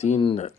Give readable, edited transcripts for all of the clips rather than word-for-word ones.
3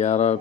11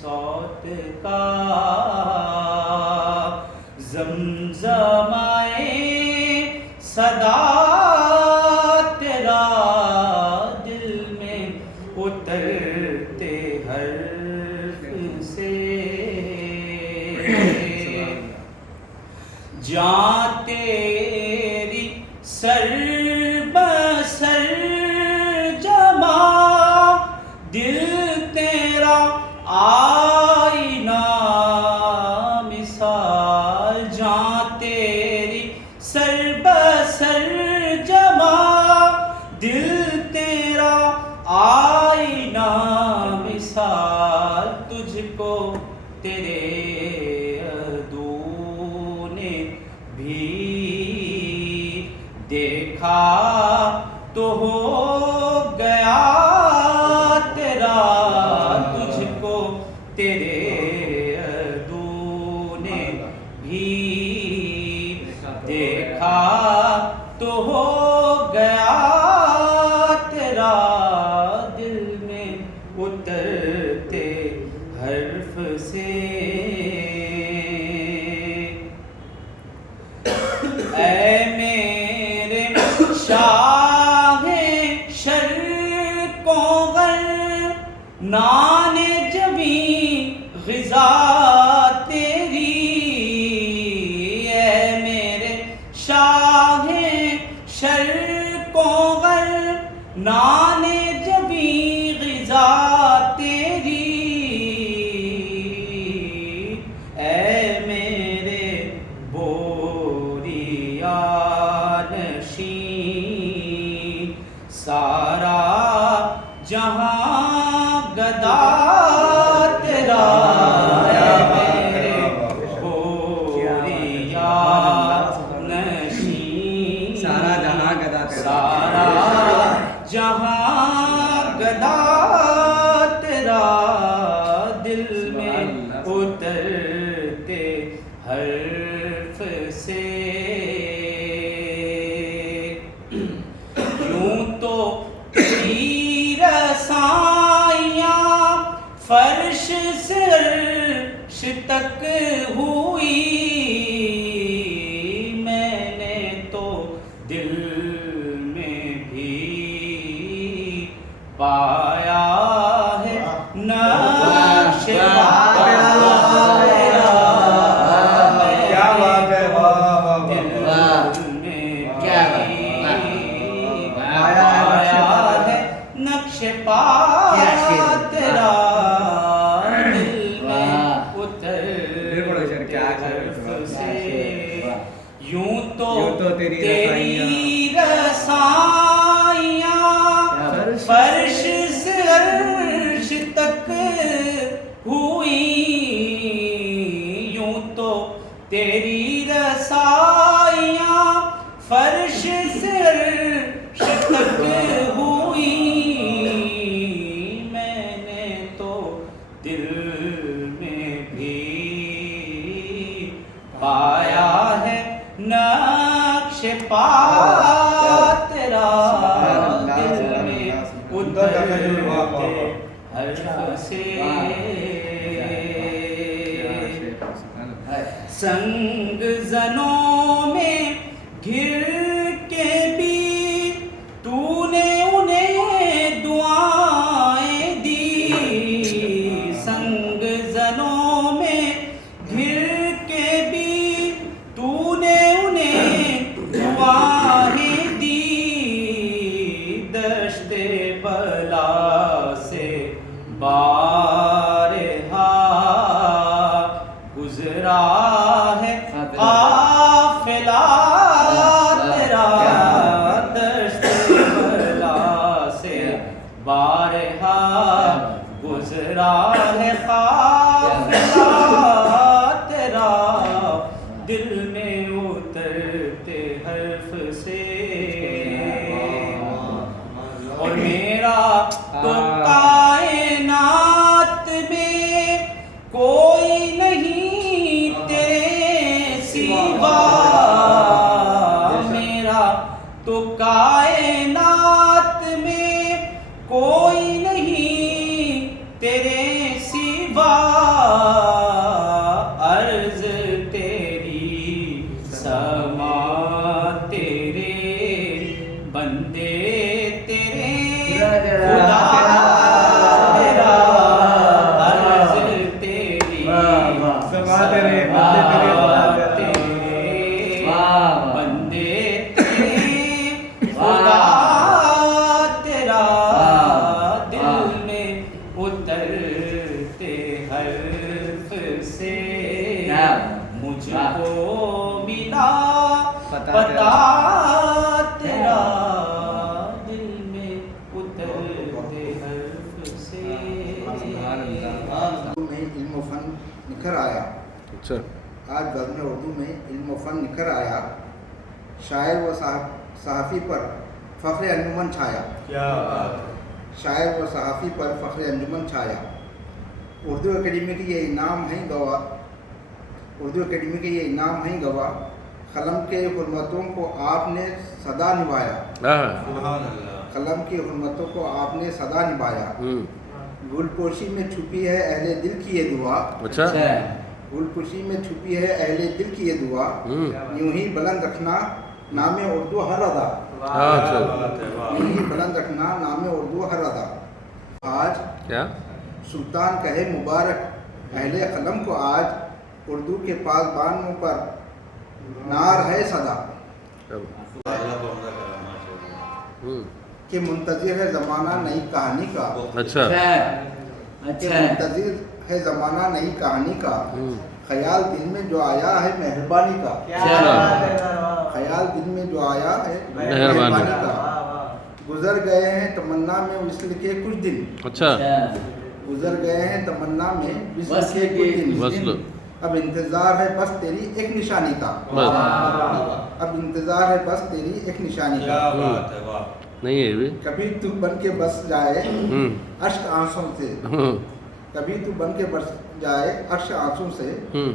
صوت کا زمزمائے صدا تیرا دل میں اترتے حرف سے جاں تیری سر بسر جمع دل تیرا آئینہ مثال جاں تیری سر بسر جمع دل تیرا آئینہ مثال تجھ کو تیرے عدو نے بھی دیکھا تو ہو گیا تیرا تجھ کو تیرے عدو نے بھی دیکھا تو ہو گیا تیرا دل میں اترتے حرف سے اے میرے شاہ شرق و غرب نان جبیں غذا تیری اے میرے شاہ شرق و غرب نان جبیں غذا تیری اے میرے بوریا نشین سارا جہاں گدا تیرا اے میرے بوریا نشین سارا جہاں گدا تیرا سارا جہاں گدا تیرا دل میں اترتے حرف سے یوں تو تیری رسائیاں فرش سے عرش تک ہوئی میں نے تو دل میں بھی پایا ہے نقش کیا بات ہے، دل میں کیا بھی پایا ہے نقش پایا تیرا دل میں اترتے حرف سے یوں تو تیری رسائیاں فرش سے عرش تک ہوئی یوں تو تیری رسائیاں فرش سے عرش تک ہوئی میں نے تو دل میں بھی پایا ہے نقش پا تیرا دل میں اترتے حرف سے سنگ زنوں میں گھر کے بھی تو نے انہیں دعائیں دی سنگ زنوں میں گھر کے بھی تو نے انہیں دعائیں دی دشت بلا سے بارہا گزرا ہے قافلہ تیرا دشت بلا سے بارہا گزرا ہے قافلہ تیرا دل میں اترتے حرف سے اور میرا تو کائنات میں کوئی نہیں تیرے سوا میرا تو کائنات میں کوئی نہیں تیرے سوا پتا تیرا دل میں اترتے حرف سے اردو میں علم و فن نکھر آیا. اچھا. آج بزم اردو میں علم و فن نکھر آیا. شاعر و صحافی پر فخر انجمن چھایا. کیا بات ہے. شاعر و صحافی پر فخر انجمن چھایا. اردو اکیڈمی کے یہ انعام ہیں گواہ. اردو اکیڈمی کے یہ انعام ہیں گواہ. قلم کے حرمتوں کو آپ نے سدا نبھایا. سبحان اللہ. قلم کی حرمتوں کو آپ نے سدا نبھایا. گل پوشی میں چھپی ہے اہل دل کی یہ دعا. اچھا. گل پوشی میں چھپی ہے اہل دل کی یہ دعا. یوں ہی بلند رکھنا نام اردو ہر ادا. یوں ہی بلند رکھنا نام اردو ہر ادا. آج کیا سلطان کہے مبارک اہل قلم کو آج اردو کے پاسبانوں پر نار ہے صدا. کہ منتظر ہے زمانہ نئی کہانی کا. اچھا. کہ منتظر ہے زمانہ نئی کہانی کا. خیال دل میں جو آیا ہے مہربانی کا. خیال دل میں جو آیا ہے مہربانی کا. گزر گئے ہیں تمنا میں وصل کے کچھ دن. اچھا. گزر گئے ہیں تمنا میں وصل کے کچھ دن. وصل. اب انتظار ہے بس تیری ایک نشانی کا. اب انتظار ہے بس تیری ایک نشانی کا. نہیں ہے بھی. کبھی تو بن کے بس جائے اشک آنسوں سے. کبھی تو بن کے بس جائے اشک آنسوں سے.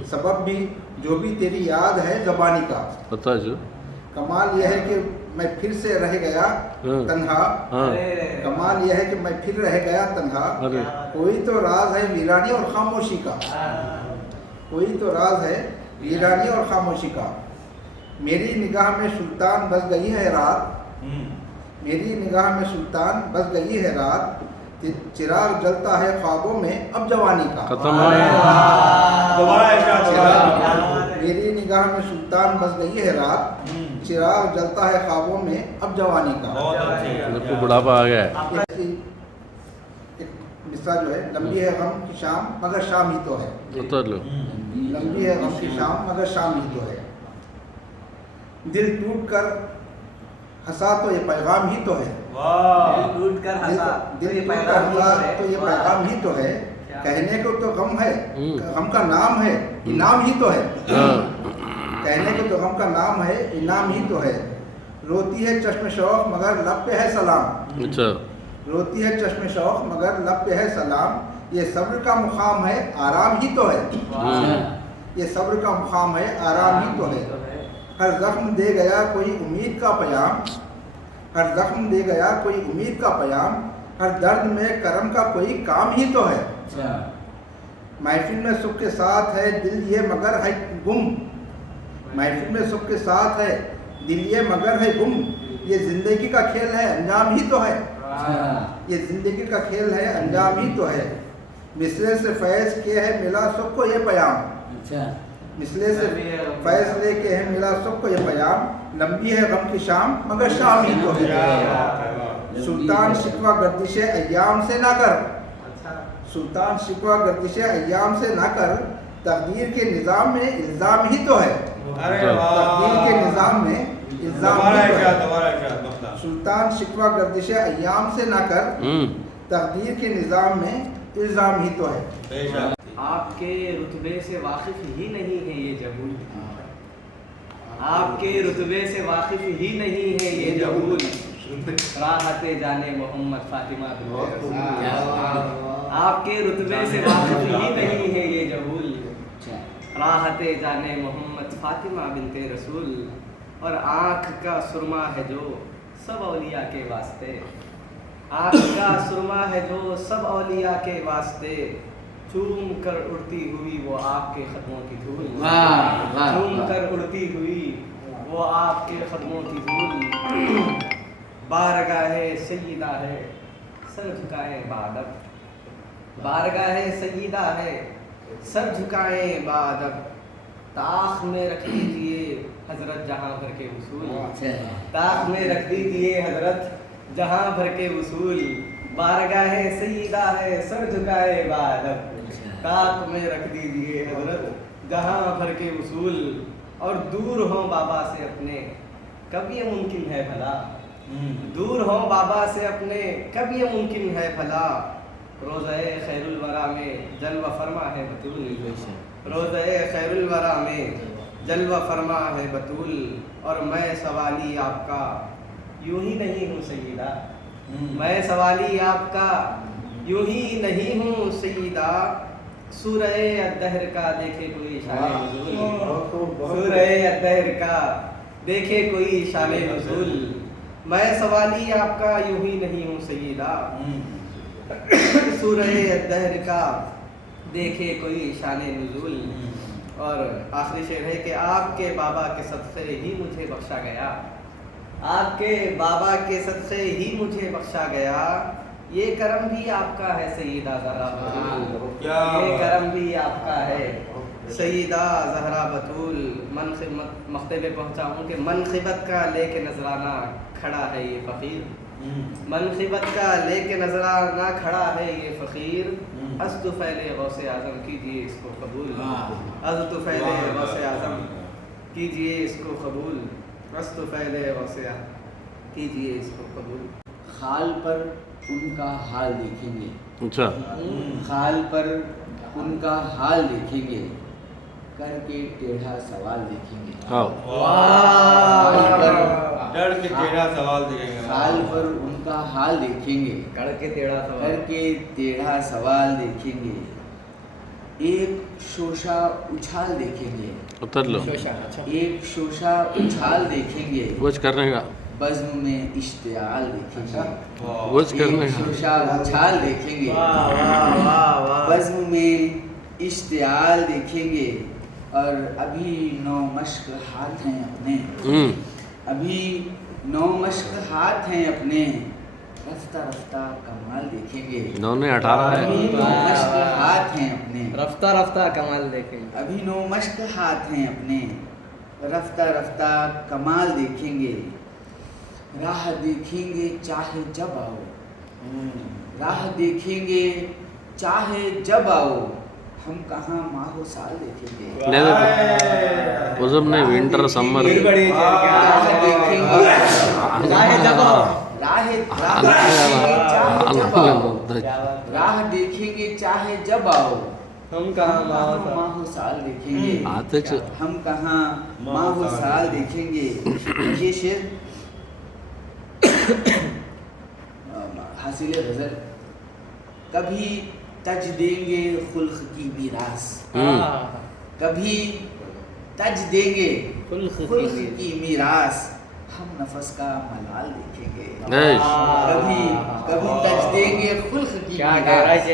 سبب بھی جو بھی تیری یاد ہے زبانی کا. پتا جو کمال یہ ہے کہ میں پھر سے رہ گیا تنہا. کمال یہ ہے کہ میں پھر رہ گیا تنہا. کوئی تو راز ہے ویرانی اور خاموشی کا. کوئی تو راز ہے ویرانی اور خاموشی کا. میری نگاہ میں سلطان بس گئی ہے رات. میری نگاہ میں سلطان بس گئی ہے رات. چراغ جلتا ہے خوابوں میں اب جوانی کا. ختم. میری نگاہ میں سلطان بس گئی ہے رات. چراغ جلتا ہے خوابوں میں اب جوانی کا. بڑھاپا آ گیا ہے. ایک مصرع جو ہے لمبی ہے غم کی شام مگر شام ہی تو ہے. لمبی ہے غم کی شام مگر شام ہی تو ہے. دل ٹوٹ کر ہنسا تو یہ پیغام ہی تو ہے. دل ٹوٹ کر ہنسا دل ٹوٹ کر ہنسا تو یہ پیغام ہی تو ہے. کہنے کو تو غم ہے غم کا نام ہے انعام ہی تو ہے. کہنے کو تو غم کا نام ہے انعام ہی تو ہے. روتی ہے چشم شوق مگر لب پہ ہے سلام. اچھا. روتی ہے چشم شوق مگر لب پہ ہے سلام. یہ صبر کا مقام ہے آرام ہی تو ہے. یہ صبر کا مقام ہے آرام ہی تو ہے. ہر زخم دے گیا کوئی امید کا پیام. ہر زخم دے گیا کوئی امید کا پیام. ہر درد میں کرم کا کوئی کام ہی تو ہے. محفل میں سکھ کے ساتھ ہے دل یہ مگر ہے گم. محفل میں سکھ کے ساتھ ہے دل یہ مگر ہے گم. یہ زندگی کا کھیل ہے انجام ہی تو ہے. یہ زندگی کا کھیل ہے انجام ہی تو ہے. مصرے سے فیض کے ہے ملا سب کو یہ پیام. مصرے سے فیض لے کے ہے ملا سب کو یہ پیام. لمبی ہے غم کی شام مگر شام ہی تو ہے. سلطان شکوہ گردش ایام سے نہ کر. سلطان شکوہ گردش ایام سے نہ کر. تقدیر کے نظام میں الزام ہی تو ہے. تقدیر کے نظام میں الزام ہی تو ہے. سلطان شکوہ گردش ایام سے نہ کر. تقدیر کے نظام میں الزام ہی تو ہے. آپ کے رتبے سے واقف ہی نہیں ہے یہ جہول. آپ کے رتبے سے واقف ہی نہیں ہے یہ جہول. راحت جانے محمد فاطمہ بنت رسول. آپ کے رتبے سے واقف ہی نہیں ہے یہ جہول. راحت جانے محمد فاطمہ بنت رسول. اور آنکھ کا سرما ہے جو سب اولیاء کے واسطے. آنکھ کا سرما ہے جو سب اولیاء کے واسطے. چوم کر اڑتی ہوئی وہ آپ کے قدموں کی دھول. چوم کر اڑتی ہوئی وہ آپ کے قدموں کی دھول. بارگاہ سیدہ ہے سر جھکائے بادب. بارگاہ سیدہ ہے سر جھکائے بادب. طاق میں رکھ دیجیے حضرت جہاں بھر کے وصول. طاق میں رکھ دیجیے حضرت جہاں بھر کے وصول. بارگاہ سیدہ ہے سر جھکائے بادب. طاق میں رکھ دیجیے حضرت جہاں بھر کے وصول. اور دور ہوں بابا سے اپنے کب یہ ممکن ہے بھلا دور ہو بابا سے اپنے کب یہ ممکن ہے بھلا روزہ خیر الورا میں جلوہ فرما ہے بطول روزہ خیر الورا میں جلوہ فرما ہے بطول اور میں سوالی آپ کا یوں ہی نہیں ہوں سیدہ میں سوالی آپ کا یوں ہی نہیں ہوں سیدہ سورہ الدہر کا دیکھے کوئی شان نزول سورہ الدہر کا دیکھے کوئی شان نزول میں سوالی آپ کا یوں ہی نہیں ہوں سیدہ سورہ الدہر کا دیکھے کوئی شان نزول اور آخری شعر ہے کہ آپ کے بابا کے صدقے ہی مجھے بخشا گیا آپ کے بابا کے صدقے ہی مجھے بخشا گیا یہ کرم بھی آپ کا ہے سیدہ زہرا بطول یہ کرم بھی آپ کا ہے سیدہ زہرا بطول مقتے پہ پہنچا ہوں کہ منقبت کا لے کے نذرانہ کھڑا ہے یہ فقیر منقبت کا لے کے نذرانہ کھڑا ہے یہ فقیر از طفیل غوث اعظم کیجئے اس کو قبول از طفیل غوث اعظم کیجئے اس کو قبول از طفیل غوث اعظم کیجئے اس کو قبول خال پر ان کا حال دیکھیں گے اچھا خال پر ان کا حال دیکھیں گے کر کے ٹیڑھا سوال دیکھیں گے ہاں ڈر کے ٹیڑھا سوال دیکھیں گے خال پر ان کا حال دیکھیں گے کر کے ٹیڑھا کر سوال کے ٹیڑھا سوال دیکھیں گے ایک شوشہ اچھال دیکھیں گے اتر لو ایک شوشہ اچھال دیکھیں گے کچھ کرنے کا بزم میں اشتعال دیکھیں گے کچھ کرنے ایک کا شوشہ اچھال دیکھیں گے واہ واہ واہ واہ بزم میں اشتعال دیکھیں گے اور ابھی نو مشق ہاتھ ہیں اپنے ابھی نو مشق ہاتھ ہیں اپنے رفتہ رفتہ کمال دیکھیں گے انہوں نے 18 ابھی ہے نو مشق ہاتھ ہیں اپنے رفتہ رفتہ کمال دیکھیں ابھی نو مشق ہاتھ ہیں اپنے رفتہ رفتہ کمال دیکھیں گے راہ دیکھیں گے چاہے جب آؤ راہ دیکھیں گے چاہے جب آؤ ہم کہاں ماہ و سال دیکھیں گے عزم نے ونٹر سمر راہ دیکھیں گے چاہے جب آؤ راہ دیکھیں گے چاہے جب آؤ راہ دیکھیں گے چاہے جب آؤ ہم کہاں ماہ و سال دیکھیں گے آتے ہم کہاں ماہ و سال دیکھیں گے یہ شعر حاصل غزل کبھی تج دیں گے خلق کی میراث کبھی تج دیں گے خلق کی میراث ہم نفس کا ملال دیکھیں گے کبھی تج دیں گے خلق کی میراث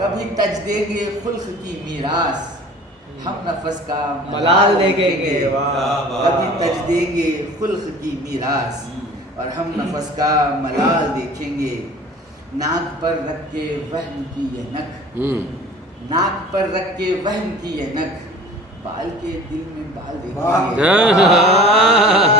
کبھی تج دیں گے خلق کی میراث ہم نفس کا ملال دیکھیں گے کبھی تج دیں گے خلق کی میراث اور ہم نفس کا ملال دیکھیں گے ناک پر رکھ کے وہم کی یہ نک ناک پر رکھ کے وہم کی یہ نک بال کے دل میں بال دیکھیں گے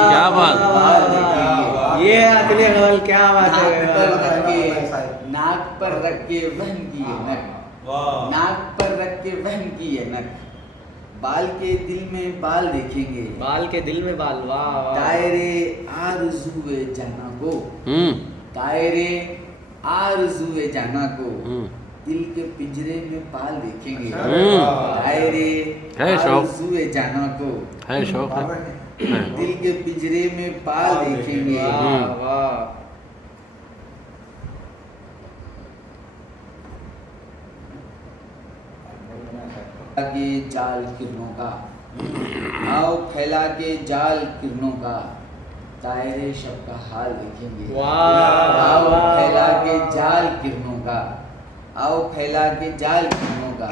کیا بات بال دیکھیں گے یہ اگلے غزل کیا بات ناک پر رکھ کے وہم کی یہ نک ناک پر رکھ کے وہم کی یہ نک بال کے دل میں بال دیکھیں گے بال کے دل میں بال واہ دائرے آرزوئے جانا کو دائرے آرزوئے جانا کو دل کے پنجرے میں پال دیکھیں گے دائرے آرزوئے جانا کو ہے شوق ہے دل کے پنجرے میں پال دیکھیں گے واہ کے جال کرنوں کا آؤ پھیلا کے جال کرنوں کا دائرے شب کا حال دیکھیں گے آؤ پھیلا کے جال کرنوں کا آؤ پھیلا کے جال کرنوں کا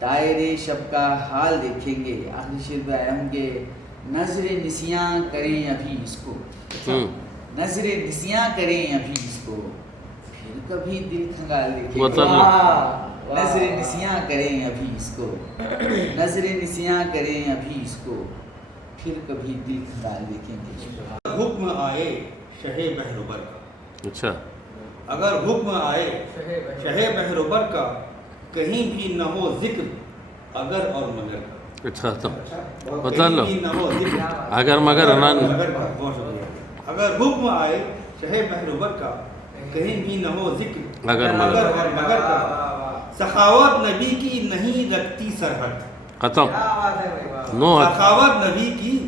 دائرے شب کا حال دیکھیں گے آخری شعر میں آیا ہوں کہ نظر نسیاں کریں ابھی اس کو نظر نسیاں کریں ابھی اس کو پھر کبھی دل کھنگال دیکھیں گے نظر نسیاں کریں ابھی اس کو نظر نسیاں کریں ابھی اس کو پھر کبھی دل کھنگال دیکھیں گے حکم آئے شہ بہروبر کا اچھا اگر حکم آئے شہ بہروبر کا کہیں بھی نہ ہو ذکر اگر اور مگر کا اچھا تو بتا لو کہیں بھی نہ ہو ذکر اگر مگر انان مگر کا، بہت شکریہ. اگر حکم آئے شہ بحر کا، کہیں بھی نہ ہو ذکر اگر مگر اور مگر کا. سخاوت نبی کی نہیں رکھتی سرحد. ختم. نو سخاوت نبی کی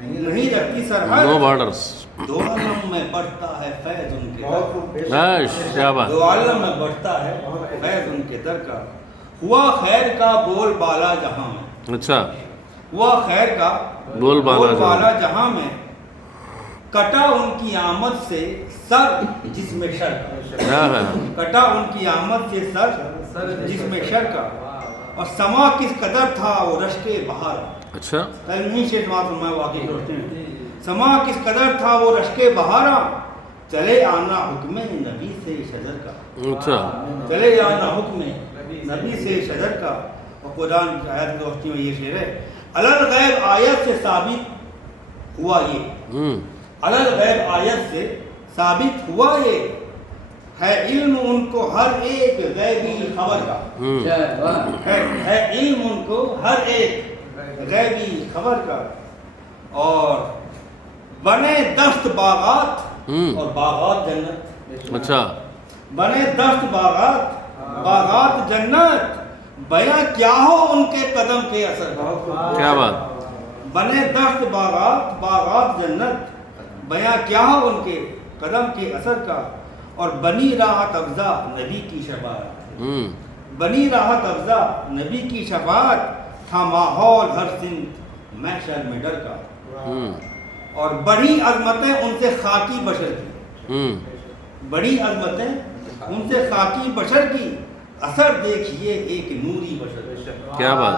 نہیں رکھتی سرحد. نو بارڈرس. دو عالم میں بڑھتا ہے فیض ان کے در. کیا بات. دو عالم میں بڑھتا ہے فیض ان کے در کا. ہوا خیر کا بول بالا جہاں میں. اچھا ہوا خیر کا بول بالا جہاں میں. کٹا ان کی آمد سے سر جس میں شر کا. کٹا ان کی آمد سے سر جس میں شر کا. اور سما کس قدر تھا وہ رشک بہار. اچھا نہیں شیخ بات میں واقعی کرتے ہیں. سما کس قدر تھا وہ رشک بہارا. چلے آنا حکم نبی سے شجر کا. اچھا چلے آنا حکم نبی سے شجر کا. اور قرآن کی آیت کی روشنی میں یہ شعر ہے. علل غیب آیت سے ثابت ہوا یہ. علل غیب آیت سے ثابت ہوا یہ. ہے علم ان کو ہر ایک غیبی خبر کا. ہے علم ان کو ہر ایک غیبی خبر کا. اور بنے دست باغات اور باغات جنت. اچھا بنے دست باغات باغات جنت. بیاں کیا ہو ان کے قدم کے اثر کا. کیا بات. بنے دست باغات باغات جنت. بیاں کیا ہو ان کے قدم کے اثر کا. اور بنی راحت افزا نبی کی شفاعت. بنی راحت افزا نبی کی شفاعت. تھا ماحول ہر سمت محشر میں ڈر کا. اور بڑی عظمتیں ان سے خاکی بشر کی. بڑی عظمتیں ان سے خاکی بشر کی. اثر دیکھیے ایک نوری بشر. کیا بات.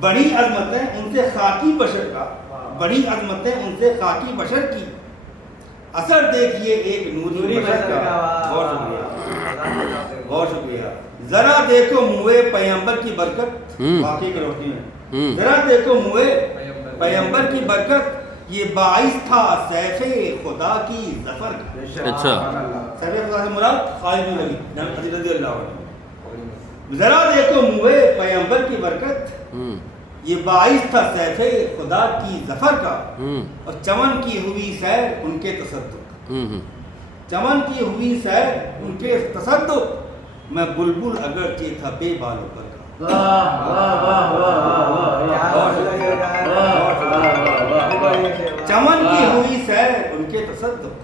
بڑی عظمتیں ان سے خاکی بشر کا. بڑی عظمتیں ان سے خاکی بشر کی. اثر دیکھیے ایک نوری بشر کا. بہت شکریہ بہت شکریہ. ذرا دیکھو منہ پیغمبر کی برکت. واقعی کی روشنی میں ذرا دیکھو منہ پیغمبر کی برکت. یہ باعث تھا سیف خدا کی ظفر کا. اچھا سیف خدا سے مراد خالد بن ولید رضی اللہ عنہ. ذرا دیکھو منہ پیغمبر کی برکت. یہ باعث تھا سیف خدا کی ظفر کا. اور چمن کی ہوئی سیر ان کے تصدق. چمن کی ہوئی سیر ان کے تصدق. میں بلبل اگرچہ تھا بے بالوں پر کا. چمن کی ہوئی سیر ان کے تصدق.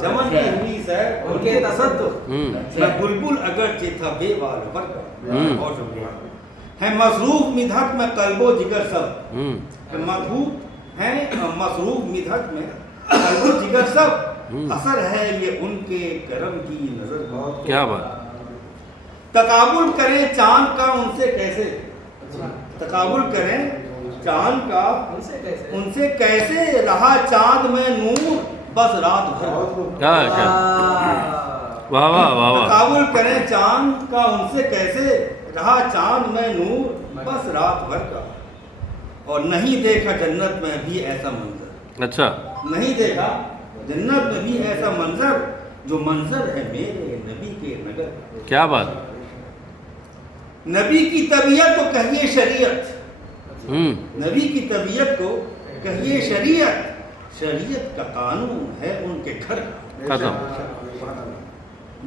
چمن کی ہوئی سیر ان کے تصدق. میں بلبل اگرچہ تھا بے بالوں پر کا. بہت شکریہ. ہے مصروف مدحت میں قلب و جگر سب. مدحوت ہیں مصروف مدحت میں قلب و جگر سب. اثر ہے یہ ان کے کرم کی نظر. کیا بات. تقابل کریں چاند کا ان سے کیسے. تقابل کریں چاند کا ان سے کیسے. رہا چاند میں نور بس رات بھر. کیا واہ واہ واہ واہ. تقابل کریں چاند کا ان سے کیسے. رہا چاند میں نور بس رات بھر کا. اور نہیں دیکھا جنت میں بھی ایسا منظر. اچھا نہیں دیکھا جنت میں بھی ایسا منظر. جو منظر ہے میرے نبی کے نگر. کیا بات. نبی کی طبیعت کو کہیے شریعت. نبی کی طبیعت کو کہیے شریعت. شریعت کا قانون ہے ان کے گھر کا. ختم.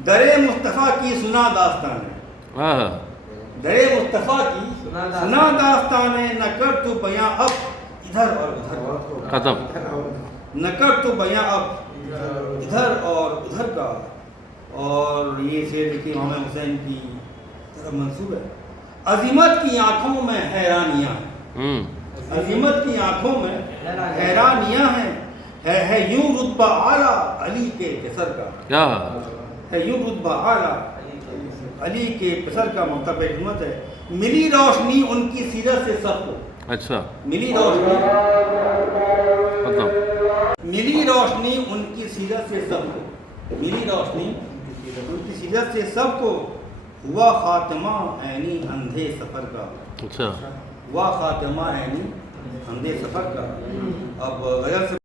در مصطفیٰ کی سنا داستان ہے. در مصطفیٰ کی سنا داستان ہے. نہ کر تو بیاں اب ادھر اور ادھر. ختم. نہ کر تو بیاں اب ادھر اور ادھر کا. اور یہ شعر دیکھیے امام حسین کی طرف منسوب ہے. عظمت کی آنکھوں میں حیرانیاں ہیں. عظمت کی آنکھوں میں حیرانیاں ہیں. ہے یوں رتبہ اعلیٰ علی کے پسر کا. کیا ہے یوں رتبہ اعلیٰ علی کے پسر کا. مرتبہ حکمت ہے. ملی روشنی ان کی سیرت سے سب کو. اچھا ملی روشنی ختم. ملی روشنی ان کی سیرت سے سب کو. ملی روشنی ان کی سیرت سے سب کو. ہوا خاتمہ عینی اندھے سفر کا. اچھا ہوا خاتمہ عینی اندھے سفر کا. اب غزل سے